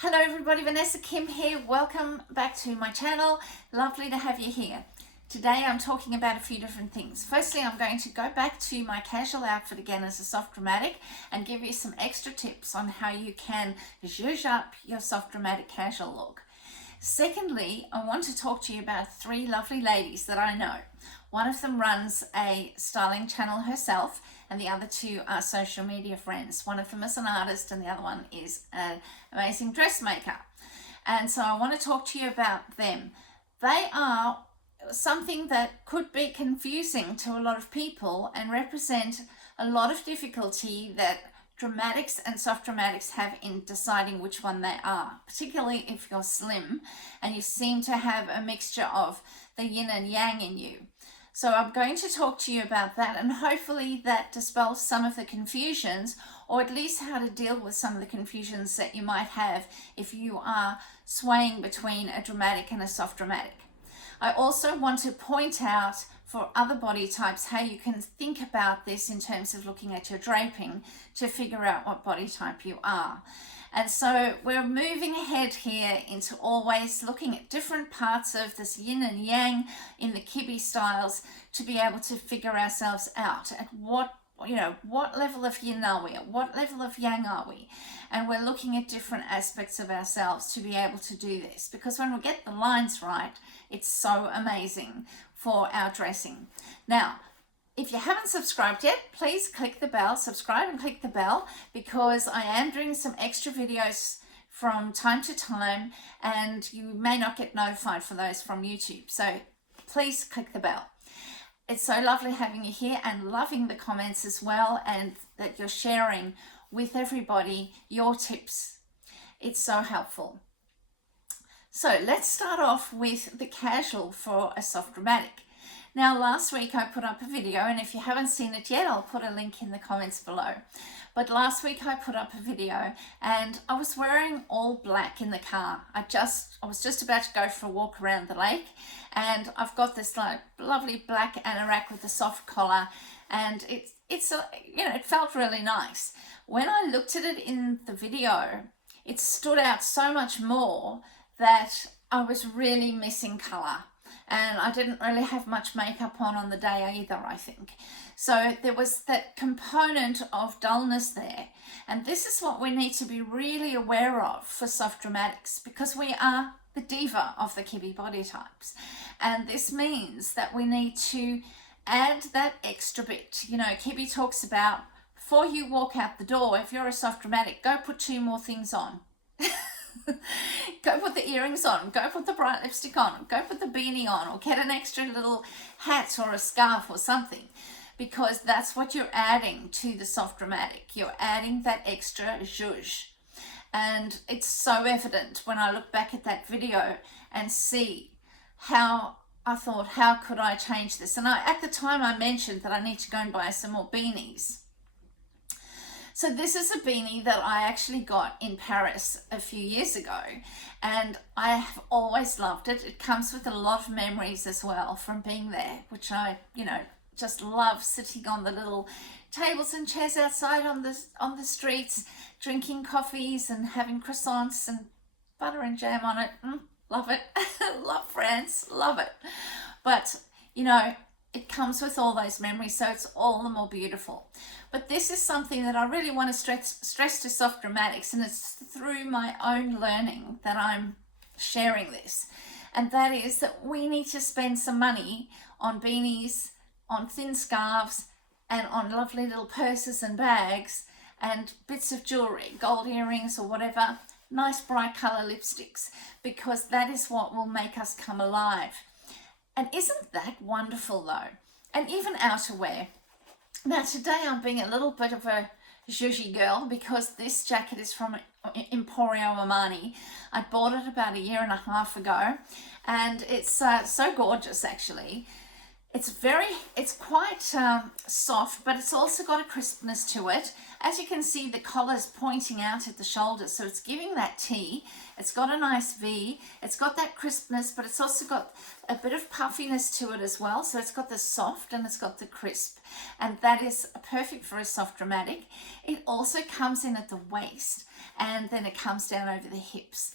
Hello everybody, Vanessa Kim here. Welcome back to my channel. Lovely to have you here. Today I'm talking about a few different things. Firstly, I'm going to go back to my casual outfit again as a soft dramatic and give you some extra tips on how you can zhuzh up your soft dramatic casual look. Secondly, I want to talk to you about three lovely ladies that I know. One of them runs a styling channel herself, and the other two are social media friends. One of them is an artist and the other one is an amazing dressmaker. And so I want to talk to you about them. They are something that could be confusing to a lot of people and represent a lot of difficulty that dramatics and soft dramatics have in deciding which one they are, particularly if you're slim and you seem to have a mixture of the yin and yang in you. So I'm going to talk to you about that, and hopefully that dispels some of the confusions, or at least how to deal with some of the confusions that you might have if you are swaying between a dramatic and a soft dramatic. I also want to point out for other body types how you can think about this in terms of looking at your draping to figure out what body type you are. And so we're moving ahead here into always looking at different parts of this yin and yang in the Kibbe styles to be able to figure ourselves out at what level of yin are we, at what level of yang are we? And we're looking at different aspects of ourselves to be able to do this, because when we get the lines right, it's so amazing for our dressing. Now, if you haven't subscribed yet, please click the bell, subscribe and click the bell, because I am doing some extra videos from time to time and you may not get notified for those from YouTube. So please click the bell. It's so lovely having you here and loving the comments as well, and that you're sharing with everybody your tips. It's so helpful. So let's start off with the casual for a soft dramatic. Now, last week I put up a video, and if you haven't seen it yet, I'll put a link in the comments below. But last week I put up a video and I was wearing all black in the car. I was just about to go for a walk around the lake, and I've got this like lovely black anorak with a soft collar, and it felt really nice. When I looked at it in the video, it stood out so much more that I was really missing color. And I didn't really have much makeup on the day either, I think. So there was that component of dullness there. And this is what we need to be really aware of for soft dramatics, because we are the diva of the Kibbe body types. And this means that we need to add that extra bit. You know, Kibbe talks about, before you walk out the door, if you're a soft dramatic, go put 2 more things on. Go put the earrings on, go put the bright lipstick on, go put the beanie on, or get an extra little hat or a scarf or something, because that's what you're adding to the soft dramatic. You're adding that extra zhuzh. And it's so evident when I look back at that video and see how I thought, how could I change this? And at the time I mentioned that I need to go and buy some more beanies. So this is a beanie that I actually got in Paris a few years ago, and I have always loved it. It comes with a lot of memories as well from being there, which I, just love, sitting on the little tables and chairs outside on the streets, drinking coffees and having croissants and butter and jam on it. Love it. Love France, love it. But, it comes with all those memories, so it's all the more beautiful. But this is something that I really want to stress to soft dramatics, and it's through my own learning that I'm sharing this. And that is that we need to spend some money on beanies, on thin scarves, and on lovely little purses and bags and bits of jewelry, gold earrings or whatever, nice bright color lipsticks, because that is what will make us come alive. And isn't that wonderful though? And even outerwear. Now today I'm being a little bit of a zhuzhy girl, because this jacket is from Emporio Armani. I bought it about 1.5 years ago, and it's so gorgeous actually. It's quite soft, but it's also got a crispness to it. As you can see, the collar's pointing out at the shoulders, so it's giving that T. It's got a nice V. It's got that crispness, but it's also got a bit of puffiness to it as well. So it's got the soft and it's got the crisp, and that is perfect for a soft dramatic. It also comes in at the waist, and then it comes down over the hips.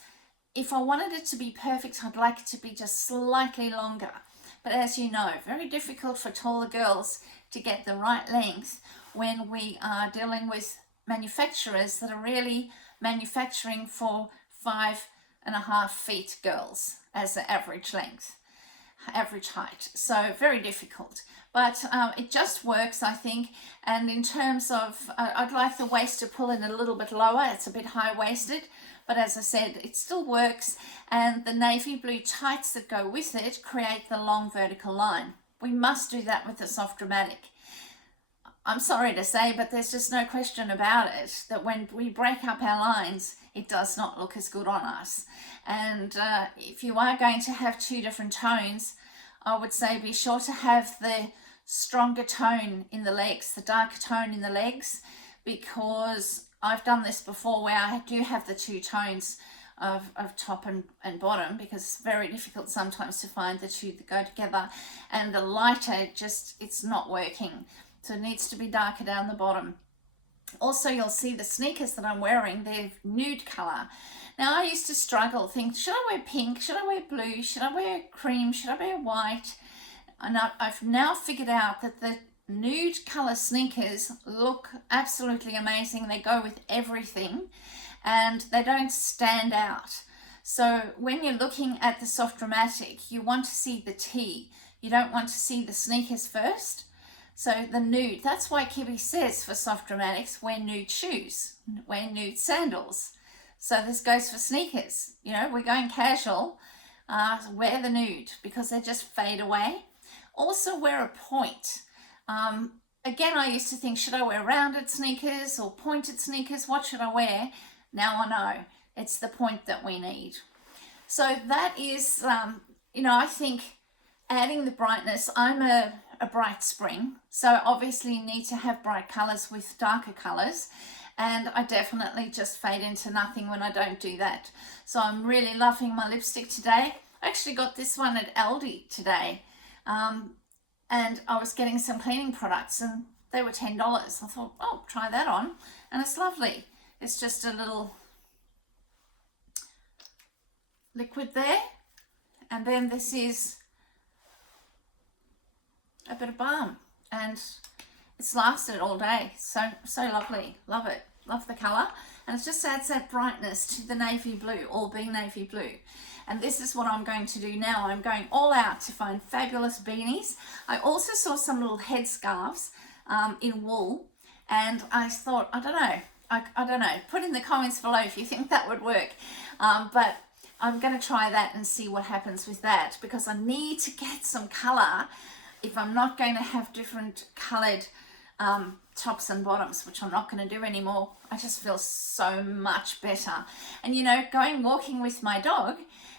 If I wanted it to be perfect, I'd like it to be just slightly longer. But as you know, very difficult for taller girls to get the right length when we are dealing with manufacturers that are really manufacturing for 5.5 feet girls as the average length, average height. So very difficult, but it just works, I think. And in terms of, I'd like the waist to pull in a little bit lower. It's a bit high-waisted, but as I said, it still works. And the navy blue tights that go with it create the long vertical line. We must do that with the soft dramatic. I'm sorry to say, but there's just no question about it that when we break up our lines, it does not look as good on us. And if you are going to have two different tones, I would say be sure to have the stronger tone in the legs, the darker tone in the legs, because I've done this before where I do have the two tones of top and bottom, because it's very difficult sometimes to find the two that go together, and the lighter just, it's not working. So it needs to be darker down the bottom. Also, you'll see the sneakers that I'm wearing, they're nude color. Now, I used to struggle, think, should I wear pink? Should I wear blue? Should I wear cream? Should I wear white? And I've now figured out that the nude color sneakers look absolutely amazing. They go with everything and they don't stand out. So when you're looking at the soft dramatic, you want to see the tee. You don't want to see the sneakers first. So the nude, that's why Kibbe says for soft dramatics, wear nude shoes, wear nude sandals. So this goes for sneakers. You know, we're going casual, wear the nude because they just fade away. Also wear a point. Again, I used to think, should I wear rounded sneakers or pointed sneakers? What should I wear? Now I know it's the point that we need. So that is, you know, I think adding the brightness, I'm a bright spring, so obviously you need to have bright colors with darker colors, and I definitely just fade into nothing when I don't do that. So I'm really loving my lipstick today. I actually got this one at Aldi today, and I was getting some cleaning products and they were $10. I thought, oh, try that on, and it's lovely. It's just a little liquid there, and then this is a bit of balm, and it's lasted all day. So lovely. Love it. Love the color, and it just adds that brightness to the navy blue, all being navy blue. And this is what I'm going to do now. I'm going all out to find fabulous beanies. I also saw some little head scarves in wool, and I thought, I don't know, I don't know, put in the comments below if you think that would work. But I'm going to try that and see what happens with that, because I need to get some color if I'm not going to have different colored tops and bottoms, which I'm not going to do anymore. I just feel so much better. And you know, going walking with my dog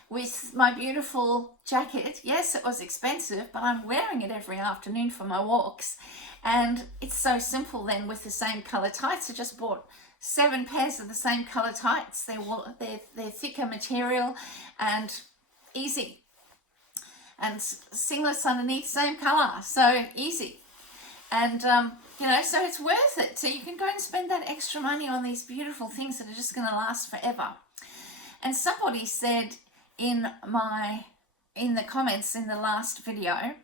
with my beautiful jacket, yes, it was expensive, but I'm wearing it every afternoon for my walks, and it's so simple then with the same color tights. I just bought 7 pairs of the same color tights. They're thicker material and easy, and singlets underneath, same color, so easy. And you know, so it's worth it. So you can go and spend that extra money on these beautiful things that are just going to last forever. And somebody said in the comments in the last video,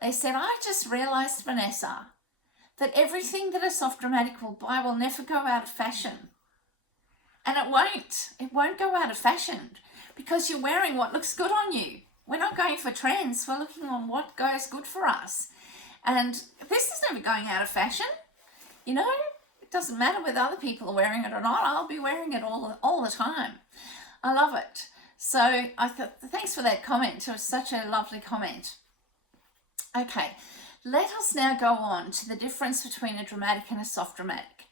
they said, I just realized, Vanessa, that everything that a soft dramatic will buy will never go out of fashion. And it won't go out of fashion, because you're wearing what looks good on you. We're not going for trends, we're looking on what goes good for us. And this is never going out of fashion. You know, it doesn't matter whether other people are wearing it or not. I'll be wearing it all the time. I love it. So I thought, thanks for that comment. It was such a lovely comment. Okay, let us now go on to the difference between a dramatic and a soft dramatic.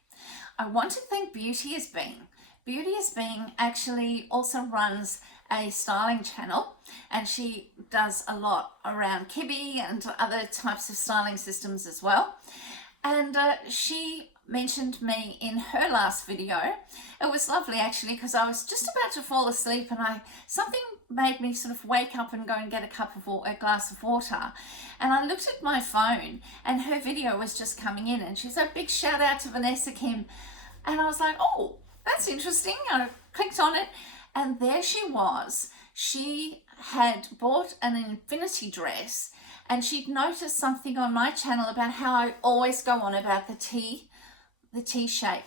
I want to thank Beauty as Being. Beauty as Being actually also runs a styling channel, and she does a lot around Kibbe and other types of styling systems as well. And she mentioned me in her last video. It was lovely actually, because I was just about to fall asleep and something made me sort of wake up and go and get a glass of water, and I looked at my phone and her video was just coming in, and she said, big shout out to Vanessa Kim, and I was like, oh, that's interesting. I clicked on it, and there she was. She had bought an infinity dress, and she'd noticed something on my channel about how I always go on about the T shape.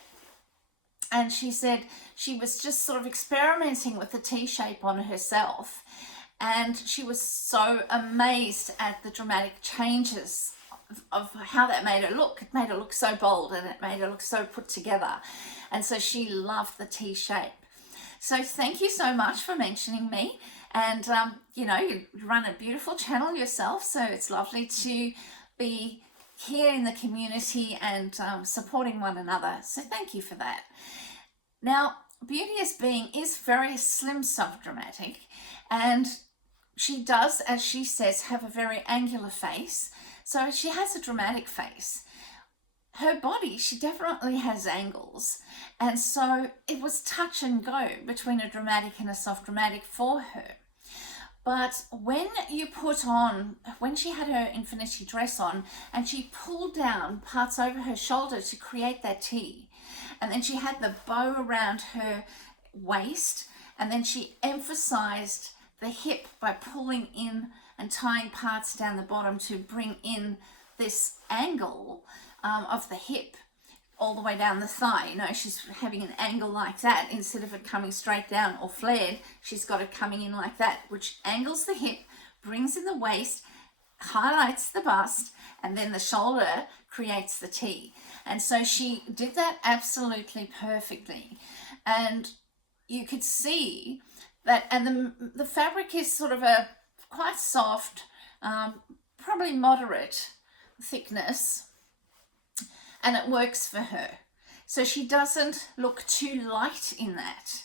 And she said she was just sort of experimenting with the T shape on herself, and she was so amazed at the dramatic changes of how that made her look. It made her look so bold, and it made her look so put together, and so she loved the T shape. So thank you so much for mentioning me. And you know, you run a beautiful channel yourself, so it's lovely to be here in the community and supporting one another. So thank you for that. Now, Beauty as Being is very slim self-dramatic, and she does, as she says, have a very angular face. So she has a dramatic face. Her body, she definitely has angles, and so it was touch and go between a dramatic and a soft dramatic for her. But when she had her infinity dress on, and she pulled down parts over her shoulder to create that T, and then she had the bow around her waist, and then she emphasized the hip by pulling in and tying parts down the bottom to bring in this angle of the hip all the way down the thigh. You know, she's having an angle like that. Instead of it coming straight down or flared, she's got it coming in like that, which angles the hip, brings in the waist, highlights the bust, and then the shoulder creates the T. And so she did that absolutely perfectly. And you could see that, and the fabric is sort of a quite soft, probably moderate thickness, and it works for her. So she doesn't look too light in that,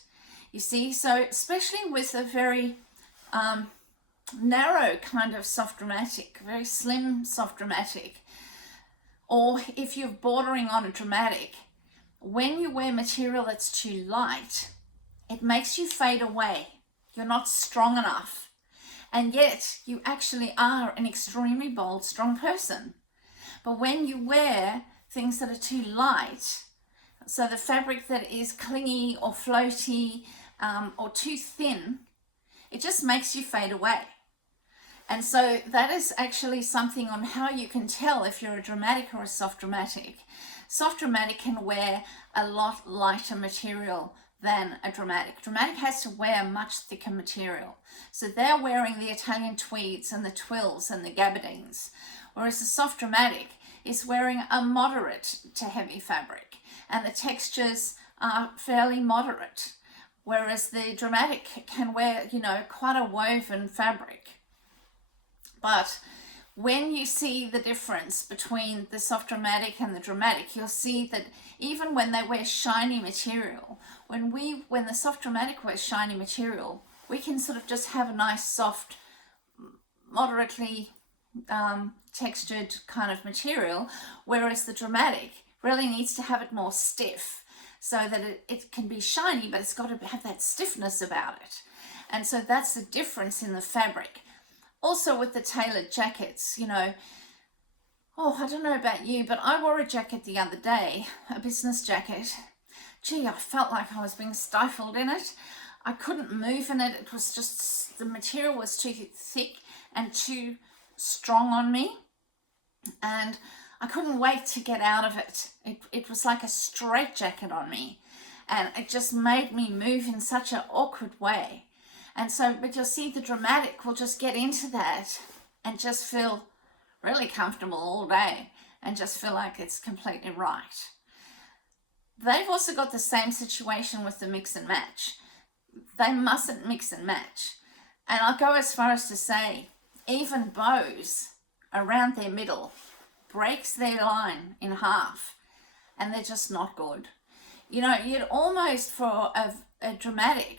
you see. So especially with a very narrow kind of soft dramatic, very slim soft dramatic, or if you're bordering on a dramatic, when you wear material that's too light, it makes you fade away. You're not strong enough, and yet you actually are an extremely bold, strong person. But when you wear things that are too light, so the fabric that is clingy or floaty or too thin, it just makes you fade away. And so that is actually something on how you can tell if you're a dramatic or a soft dramatic. Soft dramatic can wear a lot lighter material than a dramatic. Dramatic has to wear much thicker material. So they're wearing the Italian tweeds and the twills and the gabardines, whereas the soft dramatic is wearing a moderate to heavy fabric, and the textures are fairly moderate, whereas the dramatic can wear, you know, quite a woven fabric. But when you see the difference between the soft dramatic and the dramatic, you'll see that even when they wear shiny material, when the soft dramatic wears shiny material, we can sort of just have a nice soft, moderately textured kind of material, whereas the dramatic really needs to have it more stiff so that it can be shiny, but it's got to have that stiffness about it. And so that's the difference in the fabric. Also with the tailored jackets, you know, oh, I don't know about you, but I wore a jacket the other day, a business jacket. Gee, I felt like I was being stifled in it. I couldn't move in it. It was just, the material was too thick and too strong on me, and I couldn't wait to get out of it. It was like a straight jacket on me, and it just made me move in such an awkward way. And so, but you'll see the dramatic will just get into that and just feel really comfortable all day and just feel like it's completely right. They've also got the same situation with the mix and match. They mustn't mix and match. And I'll go as far as to say, even bows around their middle breaks their line in half, and they're just not good. You know, you'd almost, for a dramatic,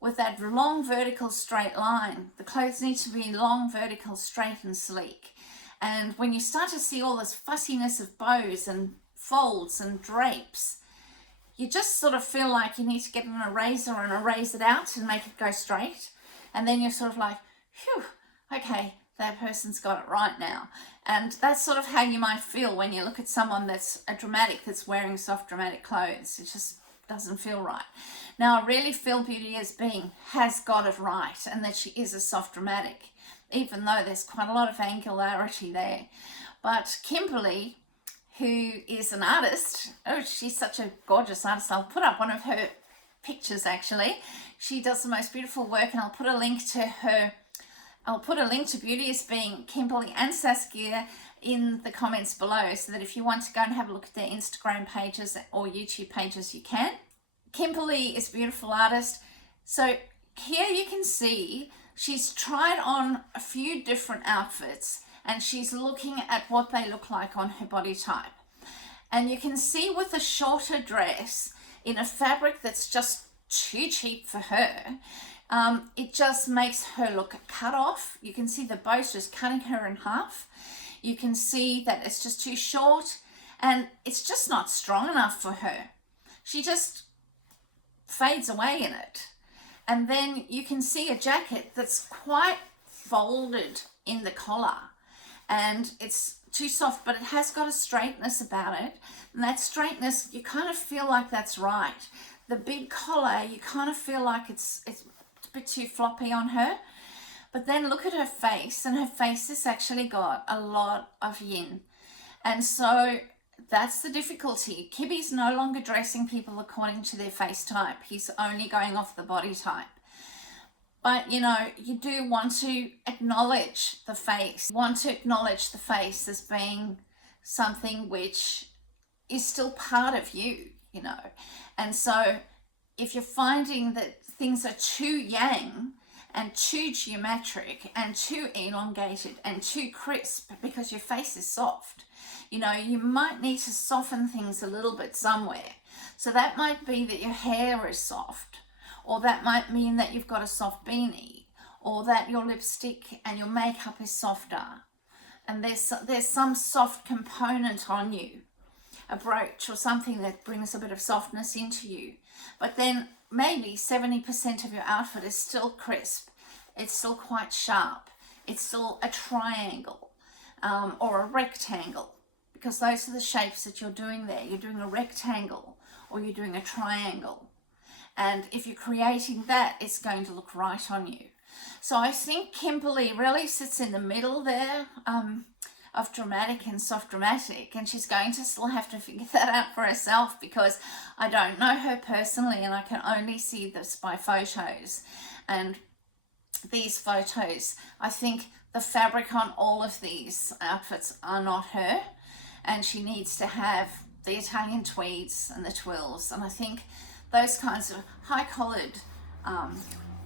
with that long vertical straight line, the clothes need to be long, vertical, straight and sleek. And when you start to see all this fussiness of bows and folds and drapes, you just sort of feel like you need to get an eraser and erase it out and make it go straight. And then you're sort of like, phew, okay, that person's got it right now. And that's sort of how you might feel when you look at someone that's a dramatic, that's wearing soft dramatic clothes. It just doesn't feel right. Now, I really feel Beauty as Being has got it right, and that she is a soft dramatic, even though there's quite a lot of angularity there. But Kimberly, who is an artist, oh, she's such a gorgeous artist. I'll put up one of her pictures, actually. She does the most beautiful work, and I'll put a link to her. I'll put a link to Beauty as Being, Kimberly and Saskia in the comments below, so that if you want to go and have a look at their Instagram pages or YouTube pages, you can. Kimberly is a beautiful artist. So here you can see she's tried on a few different outfits, and she's looking at what they look like on her body type. And you can see with a shorter dress in a fabric that's just too cheap for her, it just makes her look cut off. You can see the bow's just cutting her in half. You can see that it's just too short, and it's just not strong enough for her. She just fades away in it. And then you can see a jacket that's quite folded in the collar, and it's too soft, but it has got a straightness about it. And that straightness, you kind of feel like that's right. The big collar, you kind of feel like it's a bit too floppy on her. But then look at her face, and her face has actually got a lot of yin. And so that's the difficulty. Kibbe's no longer dressing people according to their face type. He's only going off the body type. But, you know, you do want to acknowledge the face. You want to acknowledge the face as being something which is still part of you, you know. And so if you're finding that things are too yang and too geometric and too elongated and too crisp because your face is soft, you know, you might need to soften things a little bit somewhere. So that might be that your hair is soft, or that might mean that you've got a soft beanie, or that your lipstick and your makeup is softer, and there's some soft component on you, a brooch or something that brings a bit of softness into you. But then maybe 70% of your outfit is still crisp, it's still quite sharp, it's still a triangle or a rectangle, because those are the shapes that you're doing there. You're doing a rectangle or you're doing a triangle. And if you're creating that, it's going to look right on you. So I think Kimberly really sits in the middle there of dramatic and soft dramatic, and she's going to still have to figure that out for herself, because I don't know her personally and I can only see this by photos. And these photos, I think the fabric on all of these outfits are not her, and she needs to have the Italian tweeds and the twills, and I think those kinds of high-collared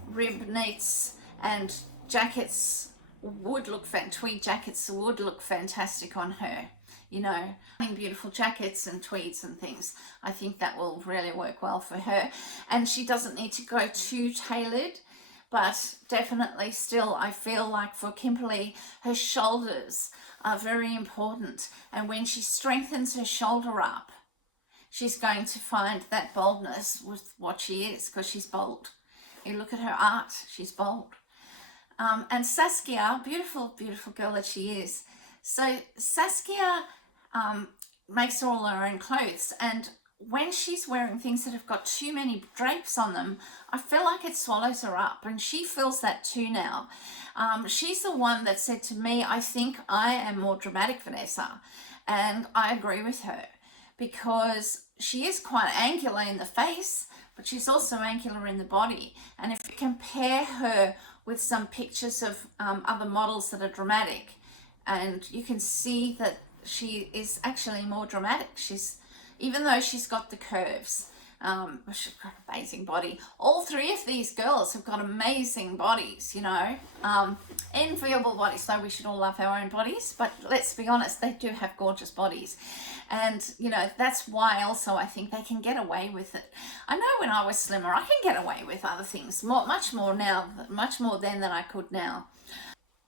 rib knits and jackets would look tweed jackets would look fantastic on her, you know, beautiful jackets and tweeds and things. I think that will really work well for her, and she doesn't need to go too tailored, but definitely still I feel like for Kimberly, her shoulders are very important, and when she strengthens her shoulder up, she's going to find that boldness with what she is, because she's bold. You look at her art, she's bold. And Saskia, beautiful, beautiful girl that she is. So Saskia makes all her own clothes, and when she's wearing things that have got too many drapes on them, I feel like it swallows her up, and she feels that too now. She's the one that said to me, I think I am more dramatic, Vanessa, and I agree with her, because she is quite angular in the face, but she's also angular in the body. And if you compare her with some pictures of other models that are dramatic, and you can see that she is actually more dramatic. Even though she's got the curves, she's got an amazing body. All three of these girls have got amazing bodies, you know, enviable bodies. So we should all love our own bodies, but let's be honest, they do have gorgeous bodies. And, you know, that's why also I think they can get away with it. I know when I was slimmer, I can get away with other things, much more now, much more then than I could now.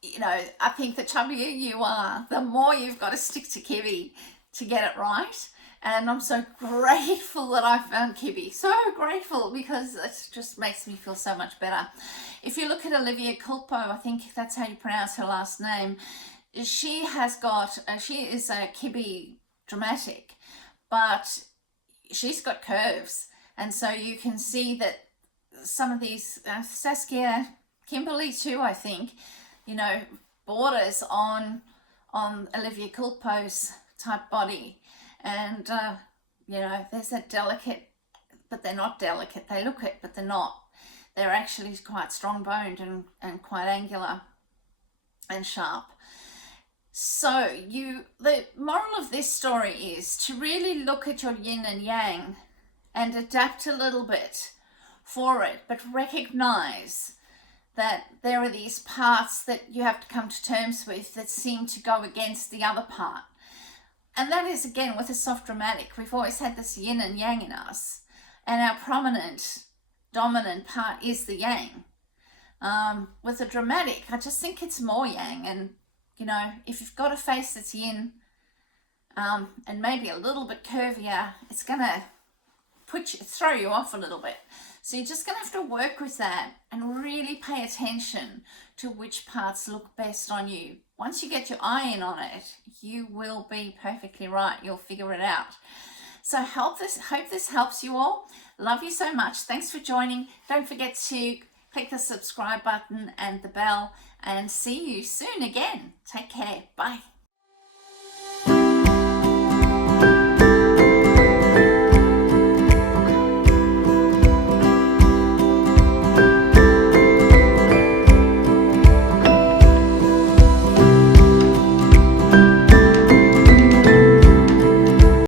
You know, I think the chubbier you are, the more you've got to stick to Kibbe to get it right. And I'm so grateful that I found Kibbe. So grateful, because it just makes me feel so much better. If you look at Olivia Culpo, I think that's how you pronounce her last name, she has got, she is a Kibbe dramatic, but she's got curves. And so you can see that some of these, Saskia, Kimberly too, I think, you know, borders on Olivia Culpo's type body. And, you know, there's that delicate, but they're not delicate. They look it, but they're not. They're actually quite strong-boned and quite angular and sharp. So the moral of this story is to really look at your yin and yang and adapt a little bit for it, but recognize that there are these parts that you have to come to terms with that seem to go against the other part. And that is, again, with a soft dramatic, we've always had this yin and yang in us, and our prominent, dominant part is the yang. With a dramatic, I just think it's more yang. And, you know, if you've got a face that's yin and maybe a little bit curvier, it's going to throw you off a little bit. So you're just going to have to work with that and really pay attention to which parts look best on you. Once you get your eye in on it, you will be perfectly right. You'll figure it out. So hope this helps you all. Love you so much. Thanks for joining. Don't forget to click the subscribe button and the bell, and see you soon again. Take care. Bye.